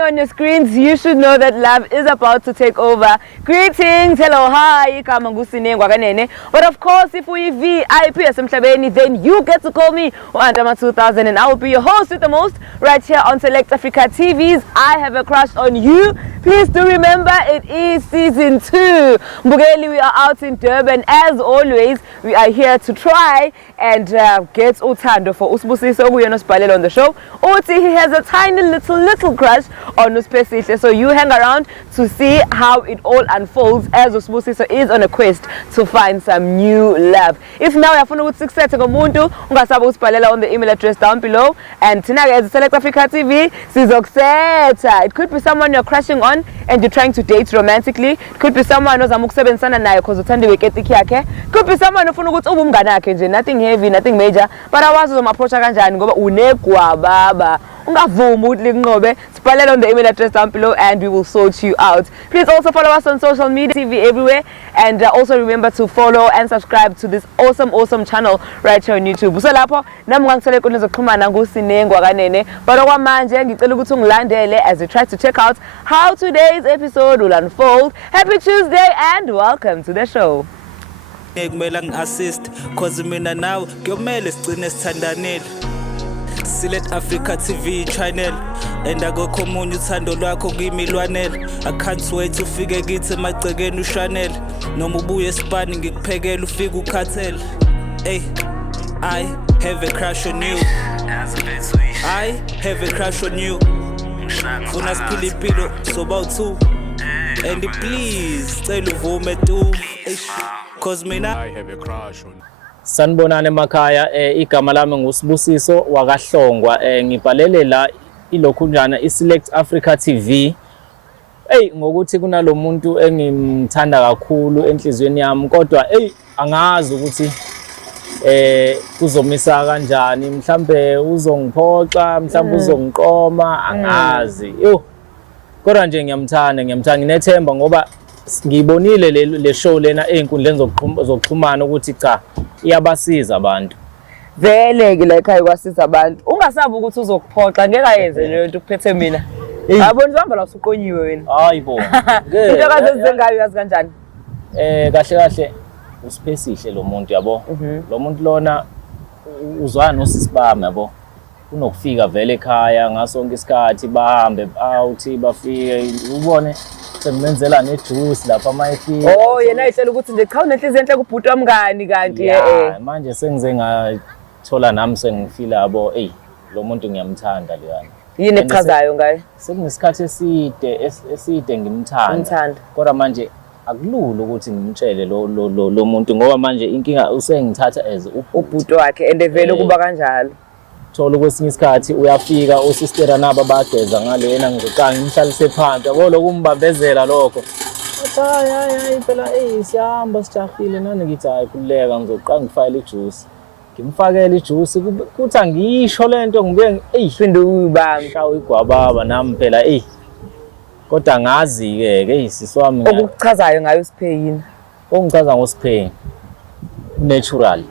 on your screens, you should know that love is about to take over. Greetings, hello, hi, but of course, if we VIP Semhlabeni, then you get to call me Andama 2000 and I will be your host with the most right here on Select Africa TV's I Have a Crush on You. Please do remember it is season 2. Mbugeli, we are out in Durban. As always, we are here to try and get uthando for Usibusiso Uyonosbalelo on the show. Uti, he has a tiny little crush on Uspesihle, so you hang around to see how it all unfolds as Usibusiso is on a quest to find some new love. If now you are success ngomuntu ungasaba usibhalela on the email address down below, and tonight as Select Africa TV sizoksetha. It could be someone you're crushing on and you're trying to date romantically. It could be someone ozama ukusebenzisana naye because uthandiwe ketiki yakhe. Could be someone ofuna ukuthi ube umngane wakhe nje, nothing heavy, nothing major, but awazi uzoma-approach kanjani ngoba unegwababa. Ungavumi ukuthi linqobe. Sibhalele on the email address down below and we will sort you out. Please also follow us on social media, TV everywhere, and also remember to follow and subscribe to this awesome channel right here on YouTube. So lapho nami ngangisele kuni zokuxhumana ngusinengwa kanene, but okwamanje ngicela ukuthi ungilandele as we try to check out how today's episode will unfold. Happy Tuesday and welcome to the show. Kumele ngi-assist cause mina nawe kuyomele sigcine sithandanile. Select Africa TV channel and akukho omunye uthando lwakho kimi lwanele. I can't wait ufike kithi emagcekeni uShanel noma ubuye esipani ngikuphekela ufike ukhathele. Hey, I have a crush on you. I have a crush on you. Funa siphile impilo soba u2 and please cela uvume tu cause mina I have a crush on you. Sanibonani emakhaya, igama lami nguSibusiso wakaHlongwa, ngibhalele la ilokhunjana iSelect Africa TV. Ngokuthi kunalomuntu engimthanda kakhulu enhlizweni yami, kodwa angazi ukuthi uzomisa kanjani, mhlambe uzongiphoxa, mhlambe uzongiqoma, angazi. Kodwa nje ngiyamthanda, nginethemba ngoba ngibonile le show lena einkundleni zokuxhumana ukuthi cha iyabasiza abantu. Vele ke la ekhaya kwasiza abantu. Ungasabi ukuthi uzokuphoxa, ngeke ayenze leyo nto kuphethe mina. Yabona uhamba la usuqonyiwe wena. Hayibo. Into akazenze ngayo yazi kanjani? Kahle usipesihle lo muntu yabo. Lo muntu lona uzwana nosisibami yabo. Unokufika vele ekhaya ngasonke isikhathi bahambe out bafike ubone semenzela nejuice lapha mayefika. Yena ayihlela ukuthi nje cha unenhliziyo enhle kubhuti wamngani kanti manje sengize ngathola nami sengifila yabo lo muntu ngiyamthanda leyana. Yini echazayo ngaye? Sekunesikhathi eside ngimthanda. Kodwa manje akulula ukuthi ngimtshele lo muntu ngoba manje inkinga usengithatha as ubhuti wakhe and vele kuba kanjalo. Thola kwesinye isikhathi uyafika usistera nabo bageza ngalena ngizoqanga ngimhlalise phansi yabo lokumbambezela lokho. Hayi phela siyahamba sijahile nani ngithi hayi kuleka ngizoqanga ngifayile ijuice. Ngimfakele ijuice kuthi angisho lento ngibuye phinde uyibambe shawo igwababa nami phela kodwa ngazi ke siswami okuchazayo ngayo Siphe. Ongichaza ngoSiphe natural.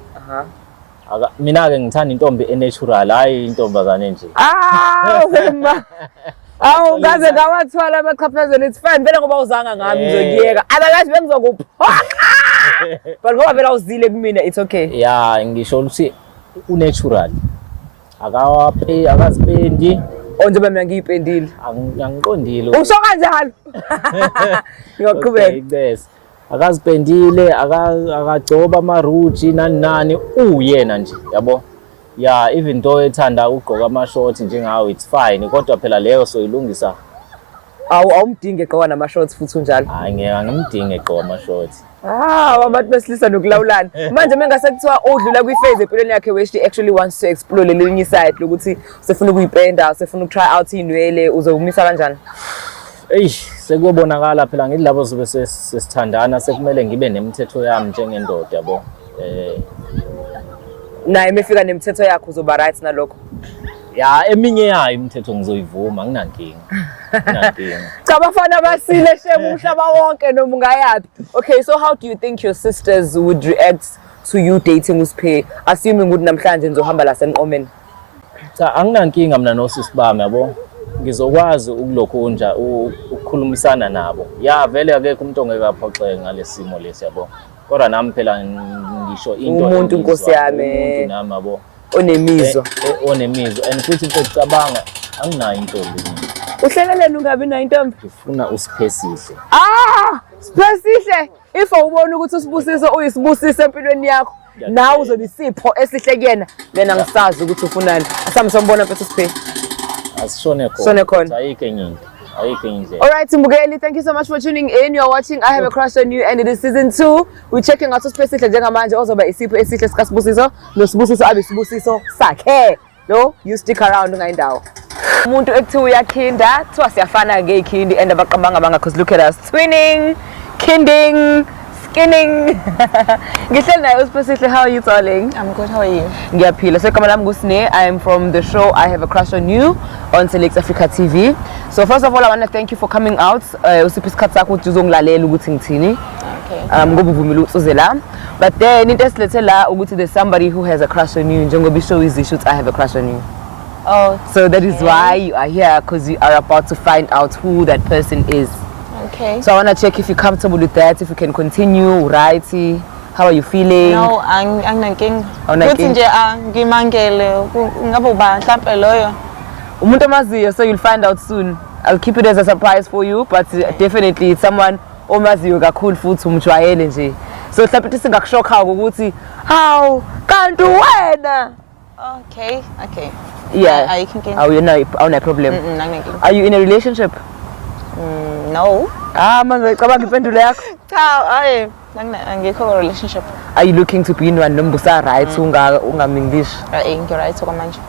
Mina ke ngithanda intombi enatural, hayi intombazane nje. Wema. Ngaze ngawathwala amachaphazelo it's fine vele ngoba uzanga ngami ngizokuyeka. Abakathi bengizokuphoqa. But ngoba vele uzile kumina it's okay. Ngisho ukuthi unatural. Akazipendi. Njengoba mina ngiyipendile. Angiqondile. Usho kanjalo. Ngiyaqhubeka. Bese. Akazipendile, akagcoba amaruji nani uyena nje yabo. Even though ethanda ugqoka ama-shorts njengawo it's fine, kodwa phela leyo soyilungisa. Awumdinge egqoka nama-shorts futhi unjalo. Hayi ngeke ngimdinge egqoka ama-shorts. Abantu besilisa nokulawulana. Manje mengase kuthiwa udlula kwi-phase empilweni yakhe where she actually wants to explore lelinye side lokuthi usefuna ukuyipenda, usefuna ukutry out inwele, uzomisa kanjani? Sekubonakala phela ngithi labo sobe sesithandana sekumele ngibe nemithetho yami njengendoda yabo. Naye mefika nemithetho yakho uzoba right nalokho. Eminye yayo imithetho ngizoyivuma nginankinga. Cha abafana basile shemu umhlaba wonke noma ungayapi. Okay, so how do you think your sisters would react to you dating uSiphe, assuming ukuthi namhlanje nizohamba la seNqomeni? Cha anginankinga mina nosisi bami yabo. ngizokwazi ukulokhunja ukukhulumisana nabo. Ya vele akekho umuntu ongekaphoxeke ngalesimo lesi yabo. Kodwa nami phela ngisho into umuntu Nkosi yami umuntu nami yabo onemizwa onemizwa and futhi ngicabanga anginayo intombi. Uhleleleni ungabi nayo intombi? Ngifuna usiphesihle. Siphesihle. If ubona ukuthi uSibusiso uyisibusiso empilweni yakho, nawe uzobe isipho esihle kuyena, lena ngisazi ukuthi ufunani. Asami sombona mfethu Siphe. Asishone khona. Sone khona. Ayikho enye into. Ayikho enye indlela. All right, Mbukeli, thank you so much for tuning in. You're watching I Have a Crush on You and it is season 2. We're checking out uSiphesihle njengamanje ozoba isipho esihle sika Sibusiso, noSibusiso abe Sibusiso sakhe. No, you stick around ngayindawo. Umuntu ekuthiwa uyakhinda, kuthiwa siyafana ngeikhindi and abaqabanga banga cause look at us twinning, kinding, skinning. Ngihleli naye uSiphesihle, how are you darling? I'm good, how are you? Ngiyaphila. So igama lami nguSine. I am from the show I Have a Crush on You on Select Africa TV. So first of all, I want to thank you for coming out. Usiphi isikhathi sakho ukuthi uzongilalela ukuthi ngithini. Okay. Ngoba uvumile uze la. But then into esilethe la ukuthi there's somebody who has a crush on you njengoba ishow izisho I Have a Crush on You. Oh. So that is why you are here, because you are about to find out who that person is. Okay. So I want to check if you're comfortable with that, if you can continue, right? How are you feeling? No, anginankinga. Awunankinga? Kuthi nje ngimangele ngabe uba mhlawumbe loyo. Umuntu omaziyo, so you'll find out soon. I'll keep it as a surprise for you, but definitely it's someone omaziyo kakhulu futhi umjwayele nje. So mhlawumbe singakushock ukuthi how kanti wena. Okay. Yeah. I can get. Oh, you know, no problem. Anginankinga. Are you in a relationship? No. Manje cabanga impendulo yakho. Cha, angikho relationship. Are you looking to be in one nombusa right ungaminglish? Ngiright kwamanje.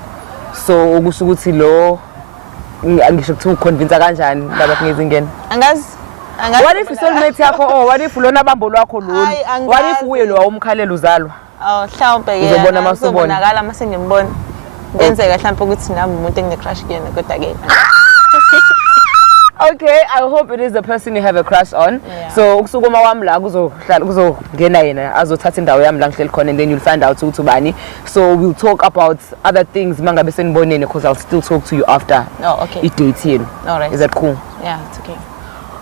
So ukusho ukuthi lo angisho ukuthi uconvince kanjani laba ngezingene? Angazi. What if soulmate yakho or what if lona bambo lwakho lolu? Hayi, What if angazi. uye lo umkhalela uzalwa? Oh, mhlawumbe ke. Uzobona masubona. Uzobonakala mase ngimbona. Ngenzeka mhlawumbe ukuthi nami umuntu engine-crush kuyena kodwa ke. Okay, I hope it is the person you have a crush on. Yeah. So ukusukuma kwami la kuzongena yena azothatha indawo yami la ngihleli khona and then you'll find out ukuthi ubani. So we'll talk about other things mangabe senibonene because I'll still talk to you after. Oh, okay. I-date yenu. All right. Is that cool? Yeah, it's okay.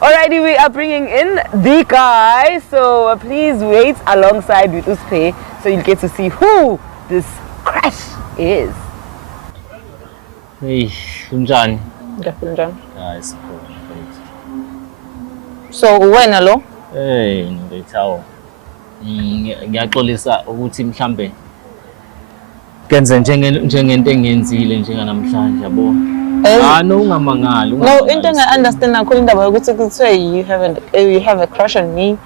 Alrighty, we are bringing in the guy. So please wait alongside with Uspe so you'll get to see who this crush is. Hey, unjani? Ngiyaphila njani? Guys. So wena lo? Hey, ngithawo. Ngiyaxolisa ukuthi mhlambe kenze njengento engenzile njenganamhlanje yabo. No ungamangali. No, into engi-understand kakhulu indaba yokuthi kuthiwe you have a crush on me.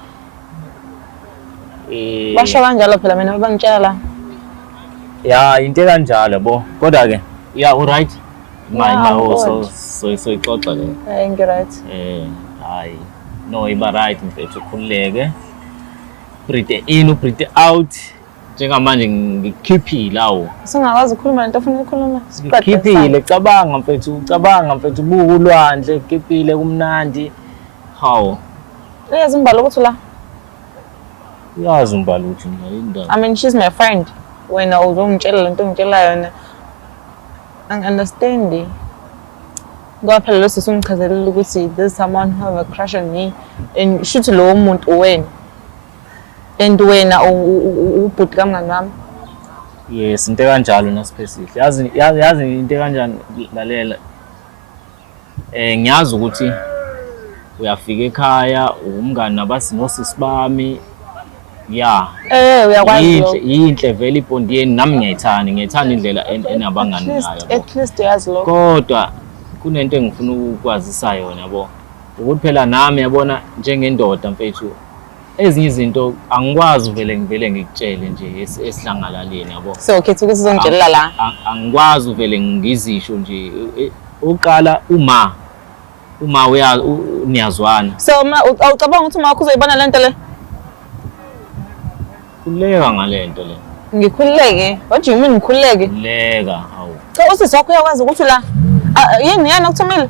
Basho kanjalo phela mina bangitshela. Ya into kanjalo yabo. Kodwa ke yeah, all right. Wow, So ixoxa le. Ngiright. Hayi. No, iba right mfethu khuleke. Breathe in, breathe out. Njengamanje ngikhiphile awu. Singakwazi ukukhuluma lento ofuna ukukhuluma. Ngikhiphile, cabanga mfethu buka ulwandle, ngikhiphile kumnandi. Hawu. Uyazi umbalo ukuthi la? Uyazi umbalo uthi indaba. I mean, she's my friend. Wena uzongitshela lento ongitshela yona. Understand. Ngoba phela lo sisongichazelela ukuthi there's someone who have a crush on me and shuthi lo muntu uwena. And wena ubhuti kamngani wami. Yes, into kanjalo naSiphesihle. Yazi into kanjani lalela. Ngiyazi ukuthi uyafika ekhaya umngani nabasinosisi bami. Yeah. Uyakwazi lo. Yinhle vele ibondi yeni nami ngiyayithanda indlela enabangani ngayo. At least uyazi lo. Kodwa kunento engifuna ukwazisa yona yabo. Ukuthi phela nami yabona njengendoda mfethu ezinye izinto angikwazi vele ngikutshele nje esihlangalaleni yabo. So ukhetha ukuthi uzongitshela la. Angikwazi vele ngizisho nje uqala uma niyazwana. So ucabanga ukuthi uma uzoyibona lento le? Kuleka ngalento le. Ngikhululeke. What do you mean ngikhululeke? Kuleka hawu. Cha usisi wakho uyakwazi ukuthi la yini yana ukuthumile?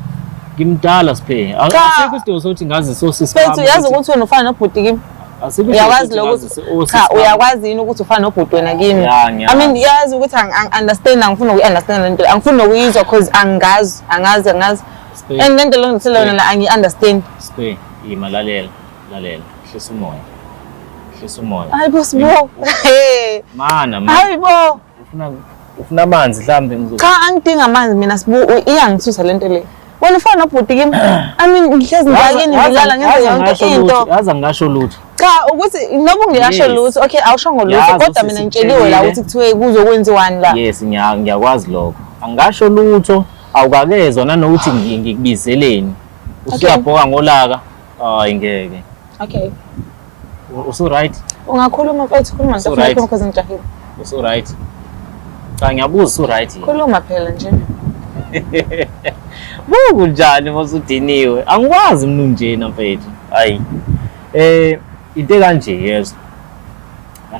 Ngimdala Siphe. Asikho isidingo sokuthi ngazi sosisi bami. Fethu uyazi ukuthi wena ufana nobhuti kimi. Uyakwazi lokho cha uyakwazi yini ukuthi ufana nobhuti wena kimi I mean yazi ukuthi understand angifuna uku-understand lento angifuna ukuyizwa because angazi and lento lo ngithelona la angi-understand imalalela hlisa umoya hayi bosibo mana hayi bo ufuna amanzi mhlambe cha angidinga amanzi mina sibu iyangithusa lento le wena ufana nobhuti kimi I mean ngihlezi ngibakini ngilala ngenze yonke into yazi ngisho lutho cha ukuthi noba ngiyasho lutho okay awushongo lutho kodwa mina ngitsheliwe la ukuthi kuthiwe kuzokwenziwani la yes ngiyakwazi lokho angasho lutho awukakezwa nanokuthi ngikubizeleni usiyabhoka ngolaka hayi ngeke okay uso right ungakhuluma mfethu khuluma nje because ngijahile uso right cha ngiyabuza uso right khuluma phela nje kunjani masudiniwe angikwazi mina njena mfethu hayi into kanje yezo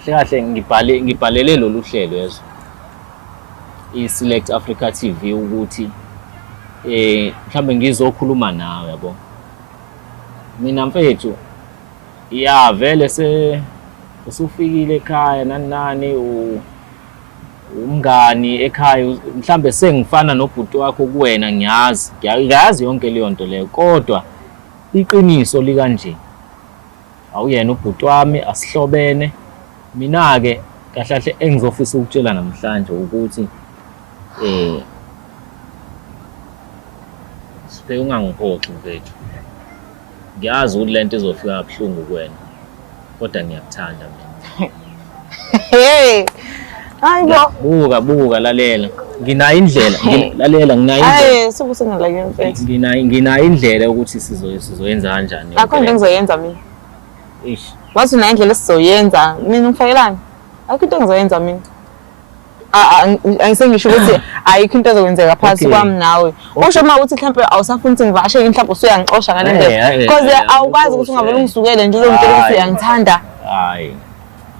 kahle ngibhalele lolu hlelo yezo iSelect Africa TV ukuthi mhlambe ngizokhuluma nawe yabo mina mfethu ya vele usufikile ekhaya nani umngani ekhaya mhlambe sengifana nobhuti wakho kuwena ngiyazi yonke leyo nto leyo kodwa iqiniso likanje awuyena ubhuti wami asihlobene mina ke kahle engizofisa ukutshela namhlanje ukuthi sibe ungangiphoxi mfethu ngiyazi ukuthi lento izofika kabuhlungu kuwena kodwa ngiyakuthanda mina hey hayibo buka lalela nginayo indlela lalela nginayo indlela sukusengala ke mfethu nginayo indlela ukuthi sizoyenza kanjani akho into engizoyenza mina ish wathi una indlela esizoyenza mina ngifakelani akho into engizoyenza mina angisengisho ukuthi ayikho into ezokwenzeka phakathi kwami nawe usho uma uthi mhlawumbe awusafuni ukuthi ngivashe mhlawumbe usuyangixosha ngale ndlela because awukwazi ukuthi ungavele ungisukele nje uzongitshela ukuthi uyangithanda hayi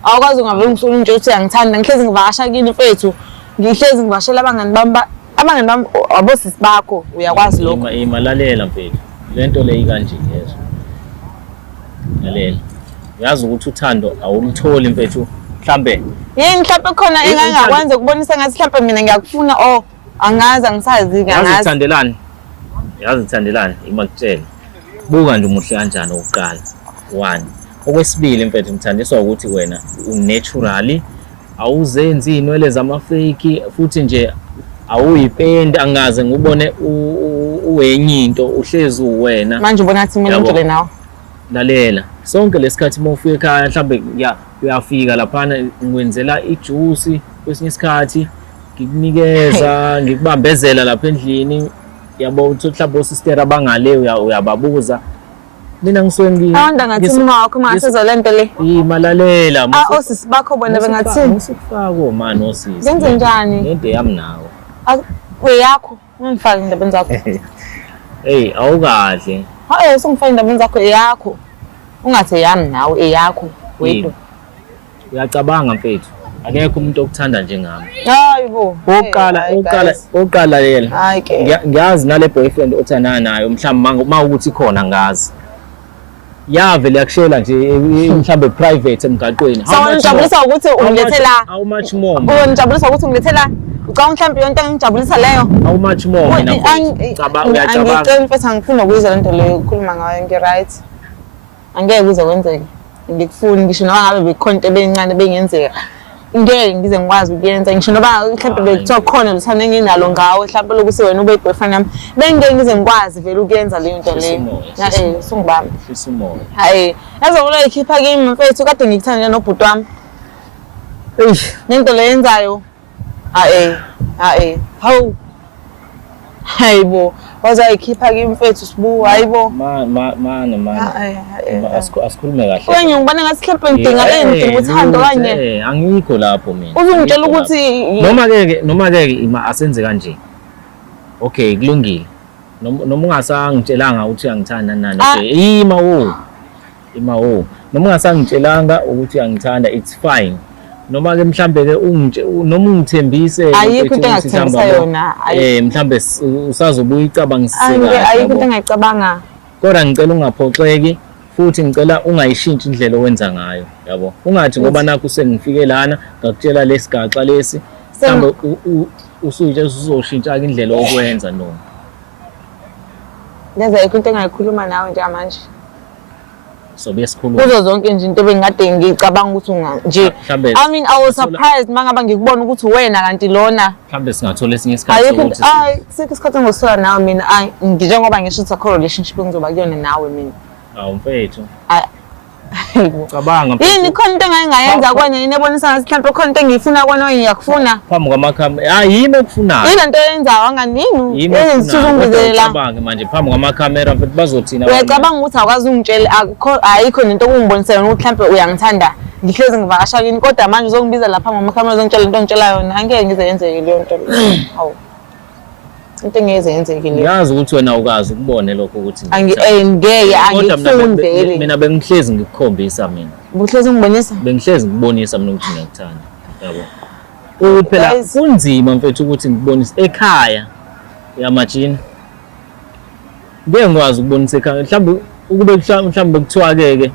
awukwazi ungavele ungisukele nje ukuthi uyangithanda ngihlezi ngivasha kini mfethu ngihlezi ngivashela abangani bami abosisi bakho uyakwazi lokho imalalela mfethu lento le ikanje yezo lalela yazi ukuthi uthando awulitholi mfethu mhlambe yini mhlawumbe khona engangakwenza ukubonisa ngathi mhlawumbe mina ngiyakufuna angazi angisazi angazi yazi thandelani imakutshela buka nje umuhle kanjani oqala 1 okwesibili mfethu ngithandiswa ukuthi wena unaturally awuzenzi inwele zamafake futhi nje awuyipendi angaze ngubone uwenye into uhlezi uwena manje ubona ngathi mina ngile nawe lalela sonke lesikhathi mawufika ekhaya mhlambe uyafika laphana ngikwenzela ijuice kwesinye isikhathi ngikunikeza ngikubambezela lapha endlini yabo uthi mhlawumbe osistera abangale uyababuza mina ngisuke awanda ngathi uma wakho mase lento le imalalela osisi bakho bona bengathini usikufako manje osisi yenze njani into yami nawe yakho ungifake indabeni zakho hey awukahle singifake indabeni zakho yakho ungathi yami nawe eyakho wedwa uyacabanga mfethu akekho umuntu okuthanda njengami hayibo oqala yena ngiyazi nale boyfriend othandana nayo mhlawumbe mawukuthi khona ngazi yavele yakushela nje mhlawumbe private emgaqweni ngijabulisa ukuthi ungilethela how much more ngijabulisa ukuthi ungilethela ucanga mhlawumbe yonke engijabulisa leyo how much more mina uyacabanga angicela mfethu angifuna ukuyizwa lento leyo ukukhuluma ngayo ngi-right angeke kuze kwenzeke ngikufuni ngisho noma ngabe bekhona into ebencane bengenzeka ngeke ngize ngikwazi ukuyenza ngisho noba mhlawumbe bekuthiwa khona luthando enginalo ngawe mhlawumbe lokuthi wena ube boyfriend yami bengeke ngize ngikwazi vele ukuyenza leyo nto leyo sungibamba sisumoya hayi yazo ulo ikhipha kimi mfethu kade ngikuthanda nobhuti wami nento le yenzayo hawu hayibo wazayikhipha kimi mfethu sibu hayibo asikhulume kahle kwenye ngibona ngathi mhlawumbe ngidinga uthando kanye angikho lapho mina uzungitshela ukuthi noma ke asenze kanje okay kulungile noma ungasangitshelanga ukuthi uyangithanda nani okay ima wo noma ungasangitshelanga ukuthi uyangithanda it's fine noma ke mhlambe ke noma ungithembise ayikho into engakuthembisa yona mhlambe usazobuya icabangisise ayikho into engayicabanga kodwa ngicela ungaphoxeki futhi ngicela ungayishintshi indlela owenza ngayo yabo ungathi ngoba nakho sengifike lana ngakutshela lesigaxa lesi mhlawumbe usuje uzoshintsha indlela okwenza noma Leza into engayikhuluma nawe njengamanje. So besikhuluma. Kuzo zonke nje into ebengikade ngicabanga ukuthi nje. I mean I was surprised mangaba ngikubona ukuthi wena kanti lona. Mhlambe singathola esinye isikhathi ukuthi sikho isikhathi ngosola nawe mina njengoba ngisho ukuthi akho relationship engizoba kuyona nawe mina. Awu mfethu. Cabanga mfethu. Yini khona into engayenza kwenye inebonisa ngathi mhlawumbe khona into engiyifuna kona ngiyakufuna. Phambi kwamakhamera. Yimi ekufunayo. Yini into eyenzayo anganini. Engizungizela. Cabanga manje phambi kwamakhamera mfethu bazothina. Uyacabanga ukuthi awukwazi ungitshela ayikho into okungibonisa yona ukuthi mhlawumbe uyangithanda. Ngihlezi ngivakasha kini kodwa manje uzongibiza lapha ngamakhamera uzongitshela into ongitshela yona angeke ngize yenzeke leyo nto. Hawu. Into engeze yenzeke leyo. Ngiyazi ukuthi wena ukazi ukubone lokho ukuthi ngeke angifuni vele. Mina bengihlezi ngikukhombisa mina. Ubuhlezi ngibonisa? Bengihlezi ngibonisa mina ukuthi ngiyakuthanda. Yabo. Ukuthi phela kunzima mfethu ukuthi ngibonise ekhaya yamajini. Ngiyengwazi ukubonisa ekhaya. Mhlawumbe ukube mhlawumbe kuthiwa ke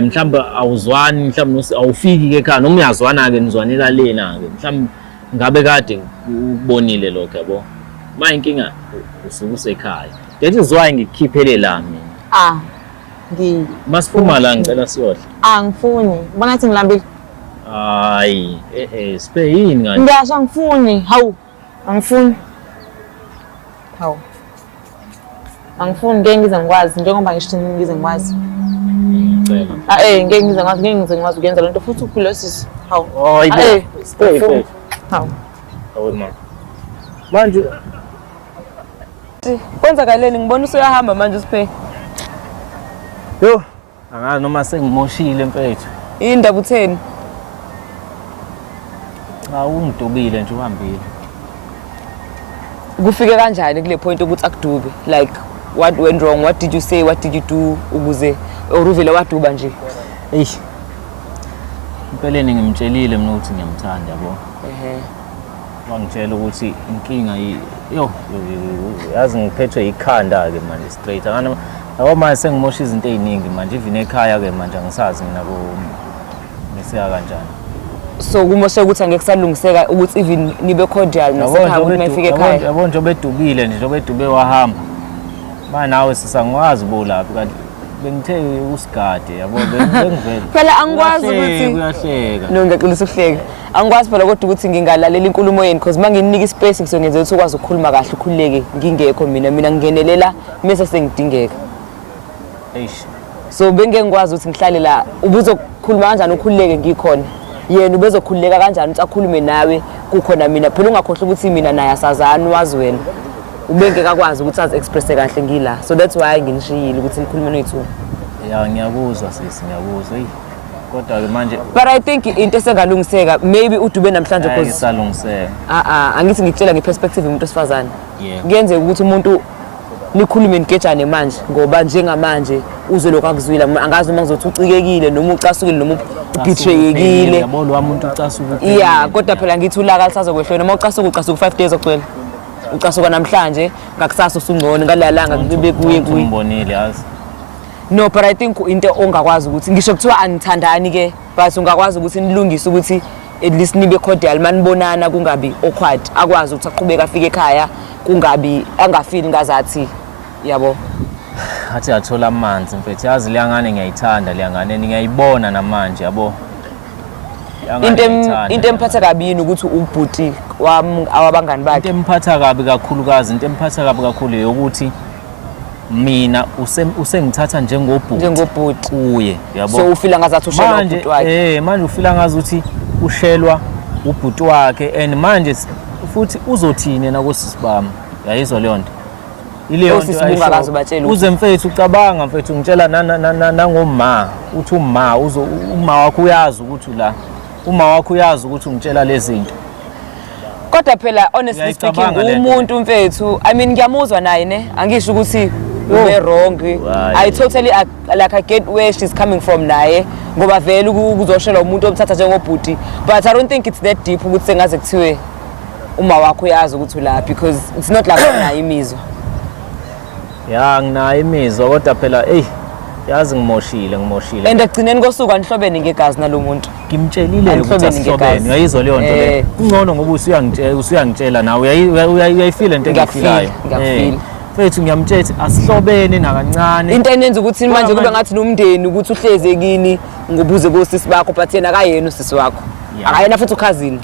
mhlawumbe awuzwani mhlawumbe awufiki ke ekhaya noma uyazwana ke nizwanela lena ke mhlawumbe ngabe kade ukubonile lokho yabo. Ma inkinga usuke usekhaya. That is why ngikhiphele la mina. Masiphuma la ngicela siyodla. Angifuni. Ubona ukuthi ngilambile. Hayi, sipe yini ngani? Ngiyasho angifuni. Hawu. Angifuni. Hawu. Angifuni ngeke ngize ngikwazi njengoba ngisho ngize ngikwazi. Ngicela. Ngeke ngize ngikwazi ukuyenza lento futhi uphilo sisi. Hawu. Hayi, stay. Hawu. Hawu mama. Manje kwenzakaleni ngibona usuyahamba manje usiphe. Yo, angazi noma sengimoshile mfethu. Indaba utheni? Ungidubile nje uhambile. Kufike kanjani kule point ukuthi akudube? Like what went wrong? What did you say? What did you do ukuze uruvile waduba nje? Eish. Impeleni ngimtshelile mina ukuthi ngiyamthanda yabo. Wangitshela ukuthi inkinga yazi ngiphethwe ikhanda ke manje straight akana manje sengimosha izinto eziningi manje even ekhaya ke manje angisazi mina ngiseka kanjani so kumoshe ukuthi angeke kusalungiseka ukuthi even nibe cordial nasekhaya ukuthi mayifike ekhaya yabo nje bedubile nje bedube wahamba manje nawe sisangwazi bolapha kanti bengithe usigade yabo bengivela phela angikwazi ukuthi kuyahleka no ngiyaqinisa ukuhleka angikwazi phela kodwa ukuthi ngingalalela inkulumo yeni because manginika ispace ngizongenzela ukuthi ukwazi ukukhuluma kahle ukhululeke ngingekho mina ngingenelele mase sengidingeka so bengeke ngikwazi ukuthi ngihlale la ubuzokhuluma kanjani ukhululeke ngikhona yena ubezokhululeka kanjani ukuthi akhulume nawe kukhona mina phela ungakhohle ukuthi mina naye asazana wazi wena ubengeke akwazi ukuthi azi express kahle ngila so that's why nginishiyile ukuthi nikhulume noyithu ya ngiyakuzwa sisi ngiyakuzwa kodwa ke manje but I think into esengalungiseka maybe udube namhlanje because isalungiseka angithi ngikutshela ngeperspective umuntu osifazana kuyenzeka ukuthi umuntu nikhulume nigejane manje ngoba njengamanje uzwe lokho akuzwile angazi noma ngizothi ucikekile noma ucasukile noma ubetrayekile yabo lo muntu ucasuka yeah kodwa phela ngithi ulaka lisazokwehlona uma ucasuka 5 days okugcwele ucasuka namhlanje ngakusasa usungcono ngalalanga kube kuye umbonile yazi no but I think into ongakwazi ukuthi ngisho kuthiwa anithandani ke but ungakwazi ukuthi nilungise ukuthi at least nibe cordial manibonana kungabi awkward akwazi ukuthi aqhubeka afike ekhaya kungabi angafili ngazathi yabo athi athola amanzi mfethu yazi liyangane ngiyayithanda liyangane ngiyayibona namanje yabo into emphatha kabi yini ukuthi ubhuti awabangani bakhe into emphatha kabi kakhulukazi into emphatha kabi kakhulu yokuthi mina usengithatha njengobhuti kuye yabo so ufila ngazathi ushelwa ubhuti wakhe manje ufila ngazuthi ushelwa ubhuti wakhe and manje futhi uzothini na kosisibami yayizwa leyo nto ileyo nto ayisho batshela uze mfethu ucabanga mfethu ngitshela nangoma uthi uma wakho uyazi ukuthi la uma wakho uyazi ukuthi ungitshela lezi zinto kodwa phela honestly speaking umuntu mfethu I mean ngiyamuzwa naye ne angisho ukuthi ube wrong I totally like I get where she's coming from naye ngoba vele ukuzoshelwa umuntu omthatha njengobhuti but I don't think it's that deep ukuthi sengaze kuthiwe uma wakho uyazi ukuthi la because it's not like nayo imizwa ya nginayo imizwa kodwa phela yazi ngimoshile and ekugcineni kosuku anihlobene ngegazi nalomuntu ngimtshelile ukuthi asihlobene uyayizwa leyo nto le kungcono ngoba usuyangitshela nawe uyayifila into engiyifilayo mfethu ngiyamtshela asihlobene nakancane into enenza ukuthi manje kube ngathi nomndeni ukuthi uhleze ekini ngobuze kosisi bakho but yena akayena usisi wakho akayena futhi ukhazini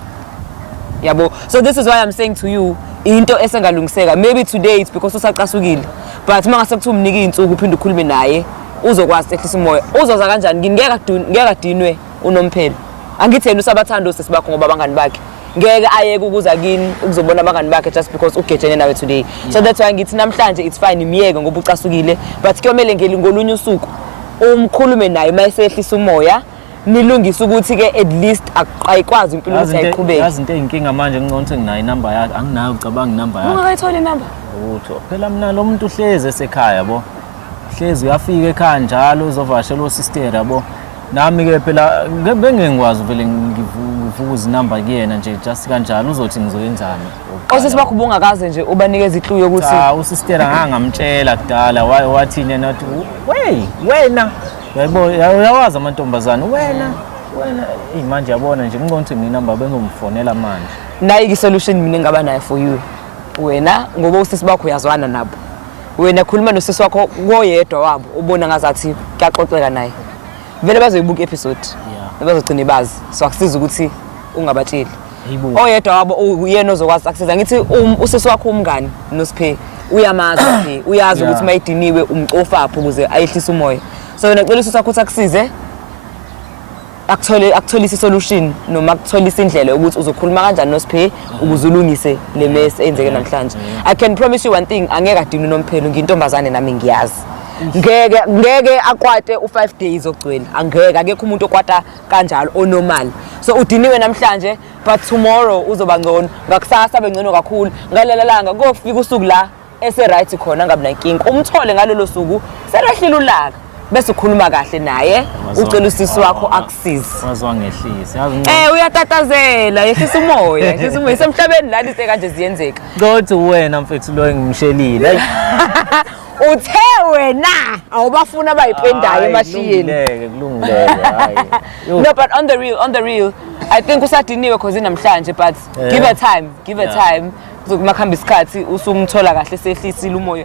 yabo. So this is why I'm saying to you into esengalungiseka maybe today it's because usaqasukile but mangase kuthi umnika izinsuku uphinde ukhulume naye uzokwazi ehlisa umoya uzoza kanjani ngeke adinwe unomphela angitheni usabathanda usisi bakho ngoba abangani bakhe ngeke ayeke ukuza kini ukuzobona abangani bakhe just because ugejene nawe today. So that's why ngithi namhlanje it's fine imiyeke ngoba ucasukile but kuyomele ngolunye usuku umkhulume naye mayesehlisa umoya nilungisa ukuthi ke at least ayikwazi impilo ukuthi ayiqhubeke. Yazi into eyinkinga manje ngconto nginayo inamba yakhe anginayo ucabanga inamba yakhe ungakayithola inamba utho phela mina lo muntu uhleze esekhaya yabo hlezi uyafika ekhaya njalo uzovashela osister yabo nami ke phela bengengikwazi vele ngivukuza inamba kuyena nje just kanjalo uzothi ngizoyenzani osisi bakho ubungakaze nje ubanikeza ihluyo ukuthi usister angangamtshela kudala wathini nathi wena yabo yawazi amantombazana wena manje yabona nje ngiqonde nginamba bengomfonela manje nayi isolution mina ngaba nayo for you wena ngoba usisi bakho uyazwana nabo wena khuluma nosisi wakho koyedwa wabo ubona ngazathi kuyaxoxeka naye vele bazoyibuka episode bazogcina bazi so akusiza ukuthi ungabatsheli oyedwa wabo uyena ozokwazi akusiza ngithi usisi wakho umngani noSiphe uyamazi Siphe uyazi ukuthi mayidiniwe umqofapho ukuze ayehlisa umoya so wena cela usisi wakho ukuthi akusize akuthole isolution noma akuthole indlela ukuthi uzokhuluma kanjani noSiphe ukuze ulungise le mess enzeke namhlanje. I can promise you one thing angeke adinwe nomphelo ngintombazane nami ngiyazi ngeke akwate u5 days ogcwele angeke akekho umuntu okwata kanjalo onormal so udiniwe namhlanje but tomorrow uzoba ngcono ngakusasa bengcono kakhulu ngalelalanga kofika usuku la ese right khona ngabe nankingi umthole ngalolo suku serehlile ulaka bese ukhuluma kahle naye ucela usisi wakho akusize wazwangehlisa uyatatazela yehlisa umoya isemhlabeni la lise kanje ziyenzeka kodwa wena mfethu lo engimshelile uthe wena awubafuna abayipendayo emashiyeni kulungile hayi no but on the real I think usadiniwe cause namhlanje but give her time kuzokumakhamba isikhathi usumthola kahle sehlisile umoya